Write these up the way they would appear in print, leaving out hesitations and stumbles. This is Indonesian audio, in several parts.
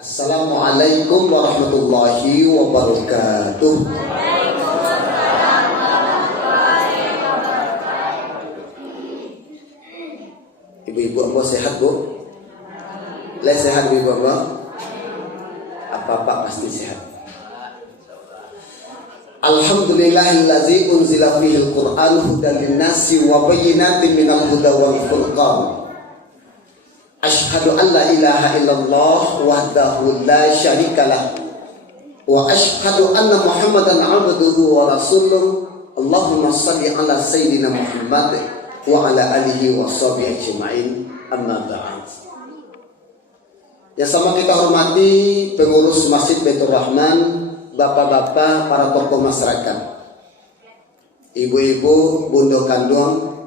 Assalamualaikum warahmatullahi wabarakatuh. Ibu-ibu apa sehat, Bu? Sehat ibu-ibu apa? Apa pasti sehat. Alhamdulillahillazi unzila fihil Qur'an hudan linnasi wa bayyinatin minal huda wal furqan. Asyhadu an la ilaha illallah wahdahu la syarikalah wa asyhadu anna Muhammadan abduhu wa rasuluh. Allahumma shalli ala sayyidina Muhammad wa ala alihi wa sahbihi ajma'in. Amma ba'd. Yang sama kita hormati pengurus Masjid Baitur Rahman, bapak-bapak, para tokoh masyarakat, ibu-ibu, bunda kandung,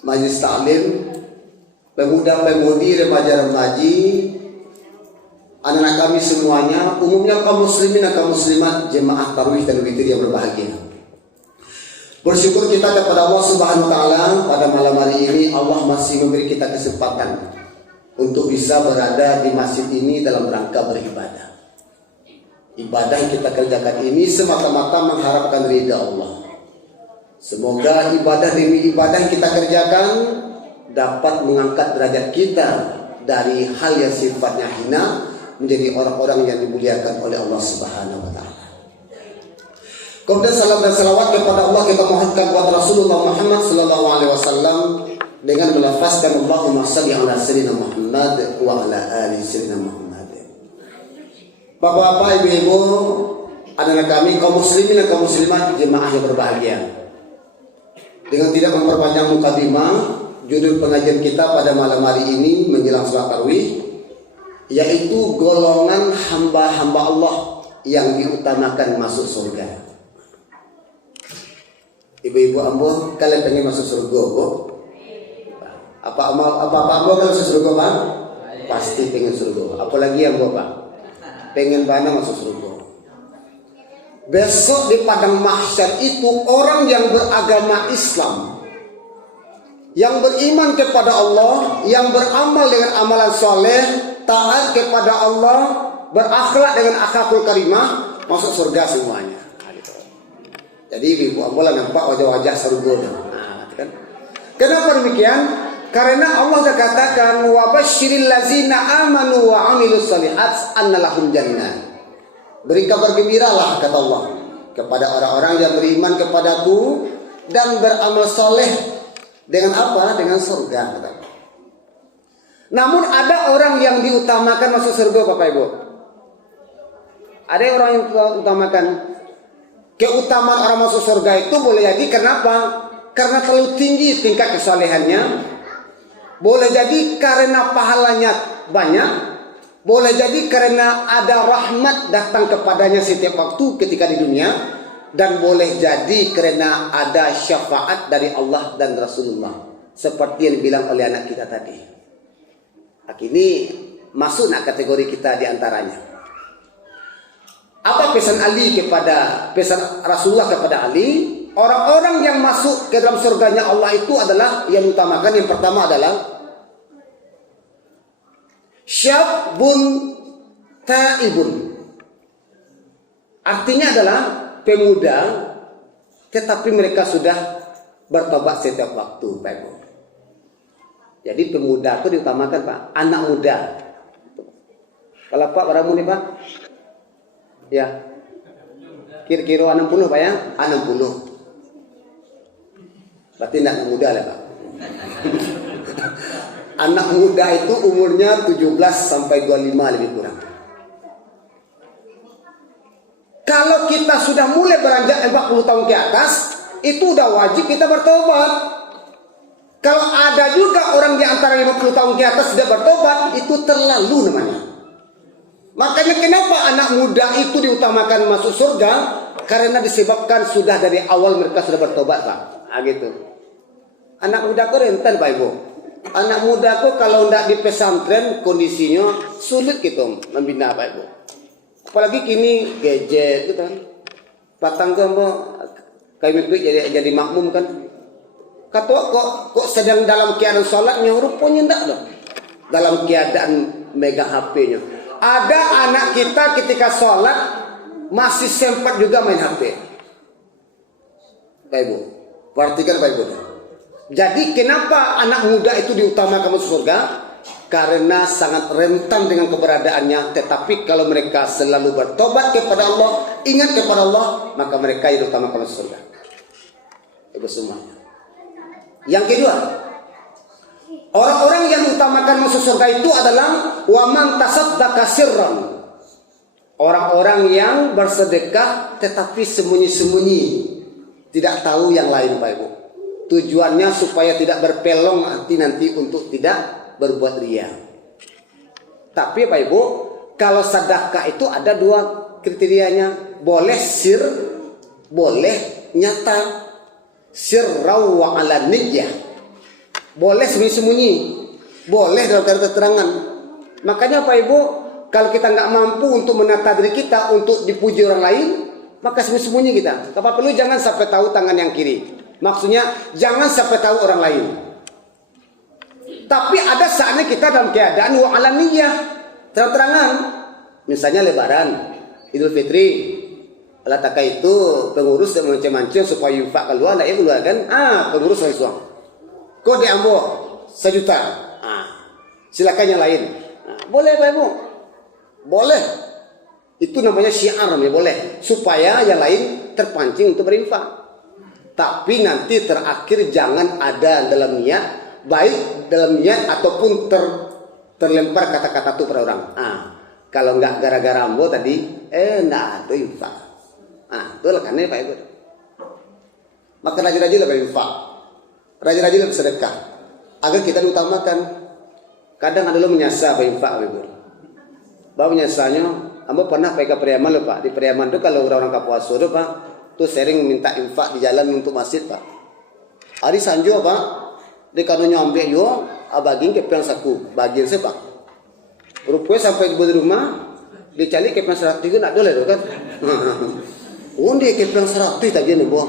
majelis taklim, pemuda-pemudi, remaja-remaji, anak-anak kami semuanya, umumnya kaum muslimin dan kaum muslimat, jemaah tarawih dan witir yang berbahagia. Bersyukur kita kepada Allah Subhanahu wa taala pada malam hari ini Allah masih memberi kita kesempatan untuk bisa berada di masjid ini dalam rangka beribadah. Ibadah yang kita kerjakan ini semata-mata mengharapkan ridha Allah. Semoga ibadah demi ibadah yang kita kerjakan dapat mengangkat derajat kita dari hal yang sifatnya hina menjadi orang-orang yang dimuliakan oleh Allah Subhanahu wa taala. Kemudian salam dan salawat kepada Allah kita mohonkan kepada Rasulullah Muhammad sallallahu alaihi wasallam dengan melafazkan Allahumma shalli ala sayyidina Muhammad wa ala ali sayyidina Muhammad. Bapak-bapak, ibu-ibu, anak-anak kami kaum muslimin dan kaum muslimat, jemaah yang berbahagia. Dengan tidak memperpanjang mukadimah, judul pengajian kita pada malam hari ini menjelang sholat tarawih yaitu golongan hamba-hamba Allah yang diutamakan masuk surga. Ibu-ibu ambo, kalian pengen masuk surga, Bu? Apa ambo kalau masuk surga, Pak? Pasti pengen surga. Apalagi ambo, Pak? Pengen mana masuk surga. Besok di padang mahsyar itu orang yang beragama Islam, yang beriman kepada Allah, yang beramal dengan amalan soleh, taat kepada Allah, berakhlak dengan akhlakul karimah, masuk surga semuanya. Jadi ibu ambola nampak wajah-wajah surga. Nah, kan? Kenapa demikian? Karena Allah sudah katakan wa basyiril ladzina amanu wa amilus shalihat annalahum jannah. Beri kabar gembiralah kata Allah kepada orang-orang yang beriman kepadaku dan beramal soleh. Dengan apa? Dengan surga. Namun ada orang yang diutamakan masuk surga, Bapak Ibu. Ada orang yang utamakan. Keutamaan orang masuk surga itu boleh jadi kenapa? Karena terlalu tinggi tingkat kesolehannya. Boleh jadi karena pahalanya banyak. Boleh jadi karena ada rahmat datang kepadanya setiap waktu ketika di dunia. Dan boleh jadi karena ada syafaat dari Allah dan Rasulullah. Seperti yang dibilang oleh anak kita tadi. Ini masuk kategori kita diantaranya. Apa pesan Rasulullah kepada Ali? Orang-orang yang masuk ke dalam surganya Allah itu adalah yang utamakan. Yang pertama adalah syabun ta'ibun. Artinya adalah pemuda, tetapi mereka sudah bertobat setiap waktu, Pak Ibu. Jadi pemuda itu diutamakan, Pak. Anak muda. Kalau Pak berapa umur, Pak? Ya. Kira-kira 60, Pak ya? 60. Berarti anak muda lah, Pak. Anak muda itu umurnya 17 sampai 25 lebih kurang. Kalau kita sudah mulai beranjak 40 tahun ke atas, itu udah wajib kita bertobat. Kalau ada juga orang di antara 50 tahun ke atas sudah bertobat, itu terlalu namanya. Makanya kenapa anak muda itu diutamakan masuk surga? Karena disebabkan sudah dari awal mereka sudah bertobat, Pak. Gitu. Anak muda kok rentan, Pak Ibu. Anak muda kok kalau tidak di pesantren kondisinya sulit gitu membina, Pak Ibu. Apalagi kini gadget gitu kan. Patang ke kayak jadi makmum kan. Kata kok sedang dalam keadaan sholatnya rupanya enggak dong. Dalam keadaan mega HP-nya. ada anak kita ketika sholat masih sempat juga main HP. Pak Ibu, perhatikan Pak Ibu. Jadi kenapa anak muda itu diutamakan masuk surga? Karena sangat rentan dengan keberadaannya. Tetapi kalau mereka selalu bertobat kepada Allah, ingat kepada Allah, maka mereka yang diutamakan masuk surga. Ibu semuanya. Yang kedua, orang-orang yang diutamakan masuk surga itu adalah waman tasaddaqa sirran. Orang-orang yang bersedekah tetapi sembunyi-sembunyi, tidak tahu yang lain Pak Ibu. Tujuannya supaya tidak berpelong hati nanti untuk tidak berbuat ria. Tapi Pak Ibu, kalau sedekah itu ada dua kriterianya. Boleh sir, boleh nyata. Sirraw wa alaniyah. Boleh sembunyi-sembunyi, boleh dalam keterangan. Makanya Pak Ibu, kalau kita nggak mampu untuk menata diri kita untuk dipuji orang lain, maka sembunyi-sembunyi kita. Apa perlu jangan sampai tahu tangan yang kiri. Maksudnya jangan sampai tahu orang lain. Tapi ada saatnya kita dalam keadaan wa alaniyah, terang-terangan. Misalnya Lebaran, Idul Fitri, lataka itu pengurus yang mancing-mancing supaya infak keluar, nak keluar kan? Pengurus langsung. Kau diambil 1 juta. Silakan yang lain. Boleh Pak Ibu, boleh. Itu namanya syiar, namanya boleh. Supaya yang lain terpancing untuk berinfak. Tapi nanti terakhir jangan ada dalam niat, baik dalam niat ataupun terlempar kata-kata itu pada orang. Kalau enggak gara-gara ambo tadi, enggak ada infak. Itulah karena Pak Ibu. Maka rajin-rajin lah berinfak. Rajin-rajin lah bersedekah. Agar kita diutamakan. Kadang ada lo menyasar berinfak Pak Ibu. Bawa menyasarnya, ambo pernah pergi ke Periaman loh Pak. Di Periaman itu kalau orang-orang kapuaso itu Pak, tuh sering minta infak di jalan untuk masjid Pak. Hari Sanjo Pak, di kanunya ambil yo, abagin kepiang saku, bagian saya Pak. Rupanya sampai di rumah, dicari kepiang 100 itu nak boleh kan? Undi kepiang 100 tadi nih buah.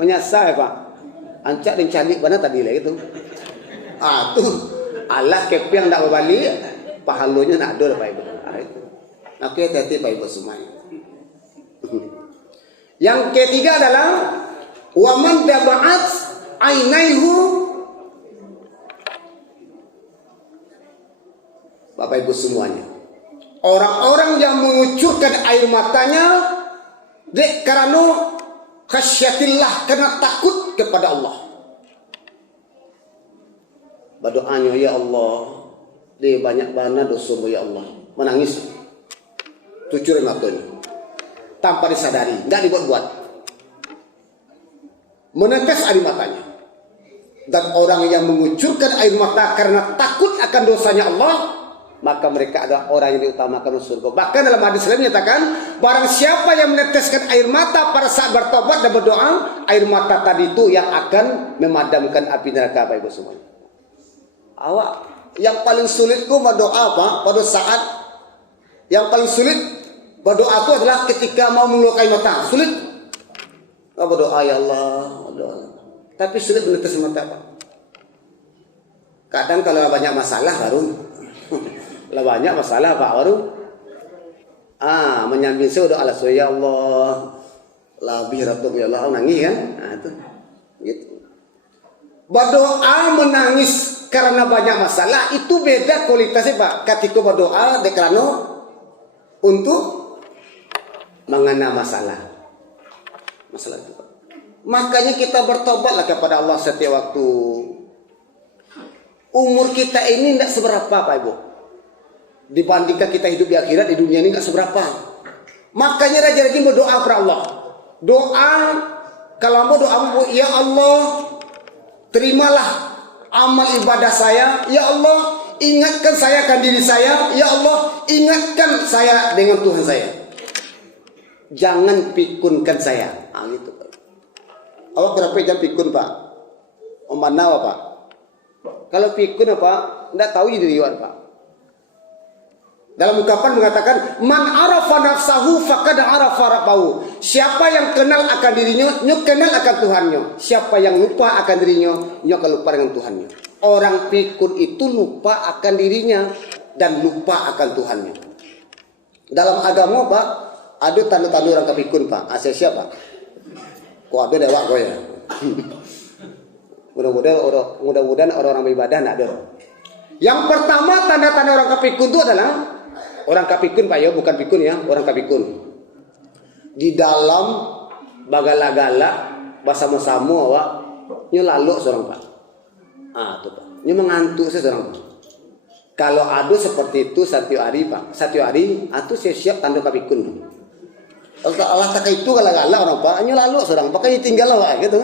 Menyasar Pak. Ancak dan calik mana tadi lah itu. Tuh Allah kepiang nak berbalik, pahalanya nak ada Pak Ibu. Itu. Oke, hati-hati Pak Ibu semuanya. Yang ketiga adalah waman daba'at ainaihu. Bapak Ibu semuanya, orang-orang yang mengucurkan air matanya karena khasyatillah, karena takut kepada Allah. Berdoanya, ya Allah, dia banyak bana dosa ya Allah, menangis, cucur matanya tanpa disadari, nggak dibuat-buat, menetes air matanya. Dan orang yang mengucurkan air mata karena takut akan dosanya Allah, maka mereka adalah orang yang diutamakan surga. Bahkan dalam hadis lain menyatakan, barang siapa yang meneteskan air mata pada saat bertobat dan berdoa, air mata tadi itu yang akan memadamkan api neraka. Bapak Ibu semuanya, awak yang paling sulit ku berdoa Pak, pada saat yang paling sulit berdoa itu adalah ketika mau mengeluarkan mata. Sulit berdoa, ya Allah, berdoa. Tapi sulit menetes mata Pak. Kadang kalau banyak masalah baru lah banyak masalah Pak baru menyambil saya doa Allah, ya Allah labih ratu ya Allah, nangis kan. Itu gitu. Berdoa menangis karena banyak masalah itu beda kualitasnya Pak. Ketika berdoa karena untuk mengenai masalah itu Pak. Makanya kita bertobatlah kepada Allah setiap waktu. Umur kita ini tidak seberapa Pak Ibu, dibandingkan kita hidup di akhirat. Di dunia ini tidak seberapa. Makanya rajin-rajin berdoa kepada Allah. Doa, kalau mau doa, ya Allah, terimalah amal ibadah saya. Ya Allah, ingatkan saya akan diri saya. Ya Allah, ingatkan saya dengan Tuhan saya. Jangan pikunkan saya. Gitu Pak. Awak kenapa jangan pikun Pak? Mana Pak? Kalau pikun apa? Tidak tahu jadi riwayat Pak. Dalam ungkapan mengatakan, man arafa nafsahu faqad arafa rabbahu. Siapa yang kenal akan dirinya, nyo kenal akan Tuhannya. Siapa yang lupa akan dirinya, nyo akan lupa dengan Tuhannya. Orang pikun itu lupa akan dirinya dan lupa akan Tuhannya. Dalam agama Pak, ada tanda-tanda orang kepikun Pak. Asal siapa? Kok ada dewak kau ya? Mudah-mudahan orang-orang beribadah nak ada. Yang pertama tanda-tanda orang kepikun itu adalah orang kapikun Pak ya, bukan pikun ya, orang kapikun. Di dalam bagala-gala bersama-sama awak nyo lalu seorang Pak. Tuh Pak. Nyo mengantuk seorang Pak. Kalau ada seperti itu satu hari Pak, satu hari atuh saya siap tanda kapikun. Allah tak itu gala-gala orang Pak, nyo lalu seorang Pak kan tinggal awak gitu.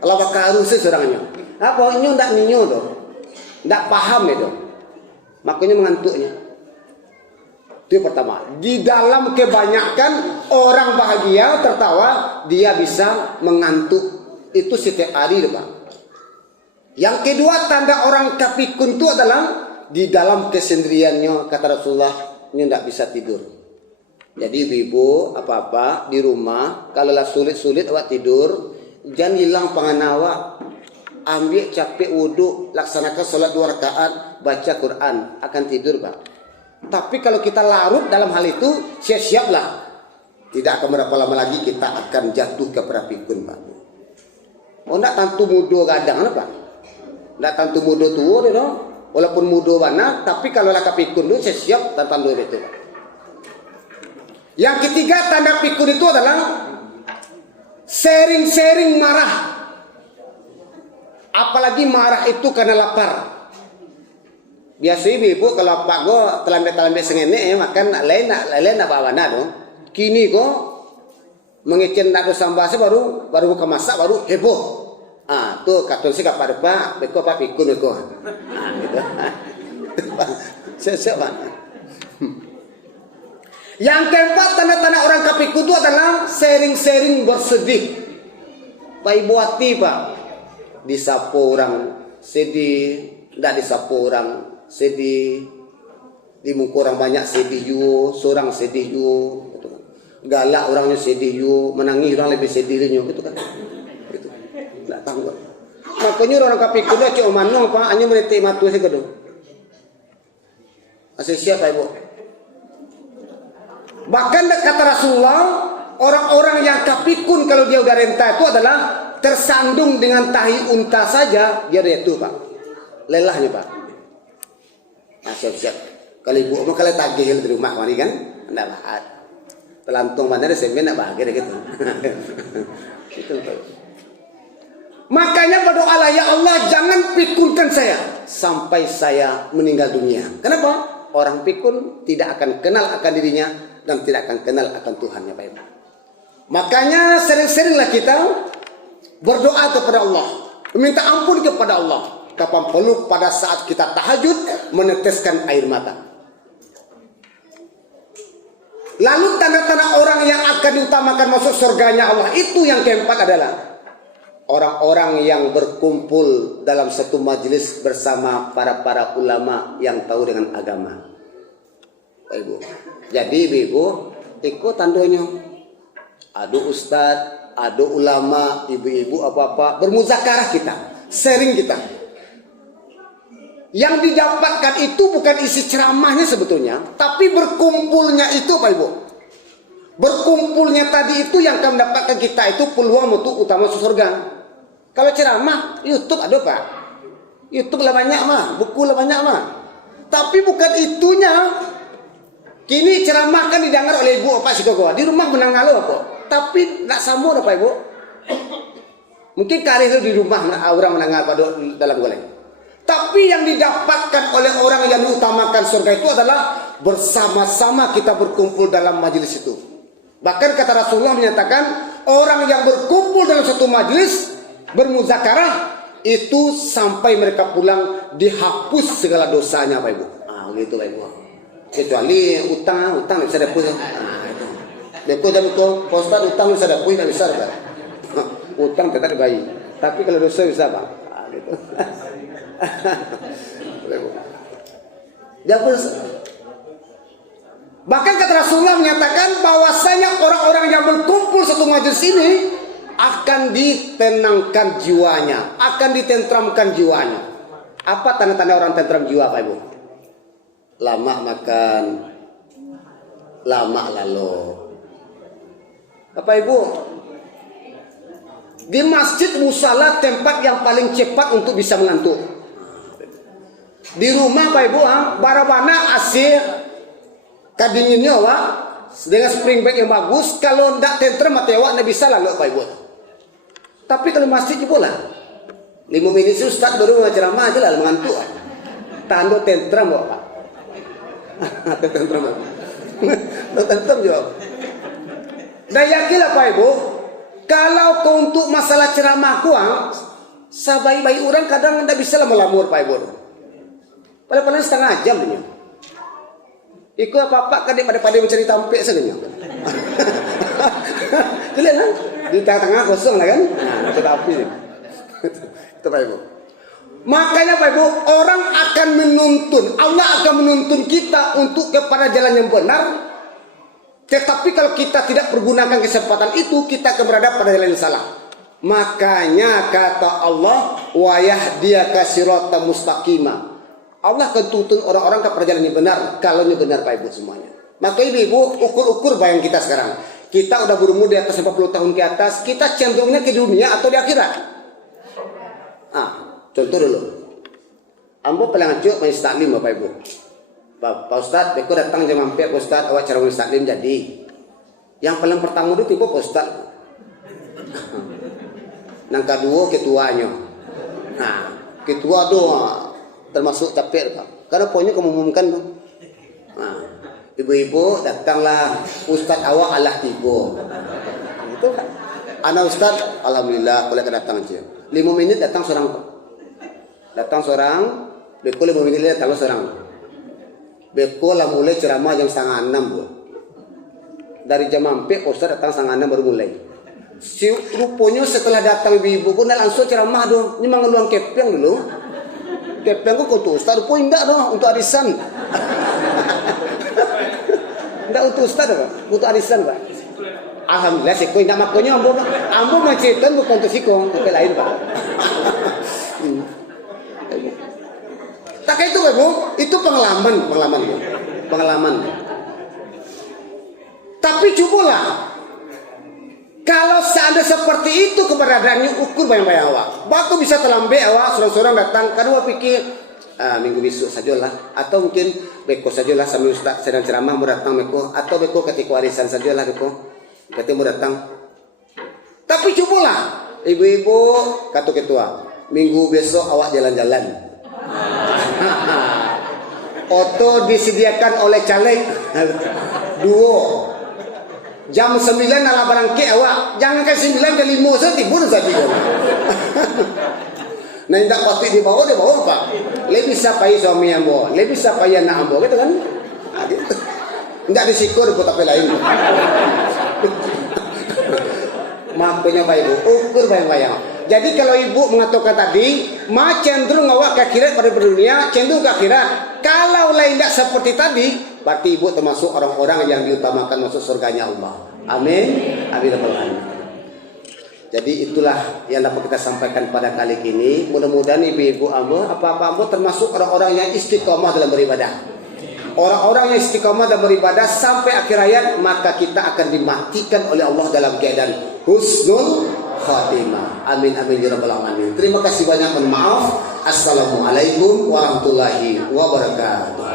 Allah bakal harus seorangnya. Apa nyo ndak ninyo tuh. Ndak paham itu. Makanya mengantuknya. Itu yang pertama. Di dalam kebanyakan orang bahagia tertawa, dia bisa mengantuk. Itu setiap hari, Pak. Yang kedua, tanda orang kapikun itu adalah di dalam kesendiriannya, kata Rasulullah, ini tidak bisa tidur. Jadi ibu apa-apa di rumah, kalau lah sulit-sulit awak tidur, jangan hilang pangan awak. Ambil capek wudhu, laksanakan sholat 2 rakaat, baca Quran, akan tidur, Pak. Tapi kalau kita larut dalam hal itu, siap-siaplah. Tidak akan berapa lama lagi kita akan jatuh kepada pikun, Pak. Oh, tidak tentu mudo kadang, Pak. Tidak tentu mudo tua, no? Walaupun mudo mana, tapi kalau lah pikun itu, siap dan tanda itu, Pak. Yang ketiga, tanda pikun itu adalah sering-sering marah. Apalagi marah itu karena lapar. Biasanya ibu kalau pak go telambe sengene makan lain nak bawa nado. Kini go mengecen nak sambase baru buka masak baru heboh. Tuh katon sih kapan pak beko pak pikun beko. Gitu. Siapa? Yang keempat tanda-tanda orang kapikun itu adalah sering-sering bersedih. Pak ibu hati Pak. Disapu orang sedih, tidak disapu orang sedih, di muka orang banyak sedih you, seorang sedih you, gitu kan. Galak orangnya sedih you, menangis orang lebih sedih you, gitu kan. Gitu. Tidak tahu. Makanya orang kapikun itu cuma manong Pak, hanya menitik matu saja gitu. Asal siapa ibu? Bahkan kata Rasulullah, orang-orang yang kapikun kalau dia udah renta itu adalah tersandung dengan tahi unta saja dia itu Pak. Lelahnya Pak. Siap-siap. Kalau ibu mau kalau tagih di rumah kali kan, enggak bahat. Pelantung mana ada semen enggak bahagia gitu. Itu Pak. Makanya berdoalah ya Allah jangan pikunkan saya sampai saya meninggal dunia. Kenapa? Orang pikun tidak akan kenal akan dirinya dan tidak akan kenal akan Tuhannya Pak Ibu. Makanya sering-seringlah kita berdoa kepada Allah, meminta ampun kepada Allah. Kapan perlu pada saat kita tahajud meneteskan air mata. Lalu tanda-tanda orang yang akan diutamakan masuk surganya Allah itu yang keempat adalah orang-orang yang berkumpul dalam satu majelis bersama para ulama yang tahu dengan agama. Ibu. Jadi ibu ikut tandanya. Ada ustadz, ada ulama, ibu-ibu apa-apa bermuzakarah kita, sharing kita. Yang didapatkan itu bukan isi ceramahnya sebetulnya, tapi berkumpulnya itu Pak Ibu. Berkumpulnya tadi itu yang akan mendapatkan kita itu peluang untuk utama surga. Kalau ceramah, YouTube ada Pak. YouTube lah banyak mah, buku lah banyak mah. Tapi bukan itunya. Kini ceramah kan didengar oleh ibu apa sih kok di rumah menang lo kok. Tapi nak sama Pak Ibu. Mungkin karih itu di rumah orang mendengar pada dalam goleng. Tapi yang didapatkan oleh orang yang diutamakan surga itu adalah bersama-sama kita berkumpul dalam majelis itu. Bahkan kata Rasulullah menyatakan orang yang berkumpul dalam satu majelis bermuzakarah itu sampai mereka pulang dihapus segala dosanya Pak Ibu. Gitu Pak Ibu. Kecuali utang bisa dihapus. Depo dan itu postat utang bisa dihapus tidak bisa Pak. Utang tetap dibayar. Tapi kalau dosa bisa Pak. Gitu. Bahkan kata Rasulullah menyatakan bahwasanya orang-orang yang berkumpul satu majelis ini akan ditenangkan jiwanya, akan ditentramkan jiwanya. Apa tanda-tanda orang tentram jiwa, Pak Ibu? Lama makan, lama lalu. Bapak Ibu, di masjid musala tempat yang paling cepat untuk bisa mengantuk. Di rumah Pak Ibu, barabana AC kadinginnya wa dengan spring bed yang bagus, kalau ndak tentram mati awak ndak bisa lalu Pak Ibu. Tapi kalau masjid pula 5 menit Ustaz baru ceramah aja lah mengantuk. Tando tentram Pak. Tentram. Tentram juga. Dan yakinlah Pak Ibu, kalau untuk masalah ceramah kuang, sabai-bai orang kadang ndak bisa lah melamur Pak Ibu. Padahal setengah jam punya. Iku apa-apa kadang pada mencari tampik sebenarnya. Kalian kan? Di tengah-tengah kosong lah kan? Nah, tetapi itu Pak Ibu. Makanya Pak Ibu, orang akan menuntun, Allah akan menuntun kita untuk kepada jalan yang benar. Tetapi kalau kita tidak pergunakan kesempatan itu, kita akan berada pada jalan yang salah. Makanya kata Allah, wa yahdiyaka siratan mustaqima. Allah akan tuntun orang-orang ke perjalanan yang benar. Kalau ini benar Pak Ibu semuanya. Maka ibu ukur-ukur bayang kita sekarang. Kita udah berumur di atas 40 tahun ke atas. Kita cenderungnya ke dunia atau di akhirat? Contoh dulu. Ambo paling acuh main taklim Bapak Ibu. Pak Ustadz, aku datang jam mampir Pak Ustadz. Awak cara main taklim jadi. Yang paling pertama itu tipe Pak Ustadz. Yang kedua ketuanya. Nah, ketua doa. Termasuk capek Pak. Karena poinnya kamu umumkan tuh. Nah, ibu-ibu datanglah Ustadz awak Allah tiba. Itu kan. Anak Ustadz, alhamdulillah boleh datang aja. 5 menit datang seorang Pak. Datang seorang, beko 5 menit datang seorang. Beko lah mulai ceramah jam 5:30 Bu. Dari jam mampir Ustadz datang 5:30 baru mulai. Si rupanya setelah datang ibu-ibu pun langsung ceramah dong. Ini mengeluang kepeng dulu. Kepeng kok tuh Ustaz pun enggak dong untuk arisan. Enggak untuk Ustaz Pak, untuk arisan Pak. Alhamdulillah siko enggak makanya ambo macetan bukan untuk siko, tapi lain Pak. Tak itu Pak Bu, itu pengalaman. Tapi cobalah. Kalau seandainya seperti itu keberadaannya, ukur bayang-bayang awak. Batu bisa terlambat awak, seorang-seorang datang. Kadang awak pikir, minggu besok sajalah. Atau mungkin beko sajalah sambil Ustaz sedang ceramah mau datang beko. Atau beko ketika warisan sajalah beko. Ketika mau datang. Tapi cobalah, ibu-ibu, kata ketua, minggu besok awak jalan-jalan. Oto disediakan oleh caleg. 2. Jam 9 ala barang ke awak. Jangan ke 9 ke 5 saya timbul saja. Nah tidak patut dibawa Pak. Lebih sapai suami ambo, lebih sapai anak ambo gitu kan. Gitu. Tidak disikur di kota lain. Makanya Pak Ibu, ukur bayang-bayang. Jadi kalau ibu mengatakan tadi, cenderung awak ke akhirat pada dunia, cenderung ke akhirat. Kalau lain tidak seperti tadi, berarti ibu termasuk orang-orang yang diutamakan masuk surganya Allah. Amin. Amin. Jadi itulah yang dapat kita sampaikan pada kali ini. Mudah-mudahan ibu-ibu ambo, apa-apa ambo termasuk orang-orang yang istiqomah dalam beribadah. Orang-orang yang istiqomah dalam beribadah sampai akhir hayat, maka kita akan dimatikan oleh Allah dalam keadaan husnul khatimah. Amin amin ya rabbal alamin. Terima kasih banyak, mohon maaf. Assalamualaikum warahmatullahi wabarakatuh.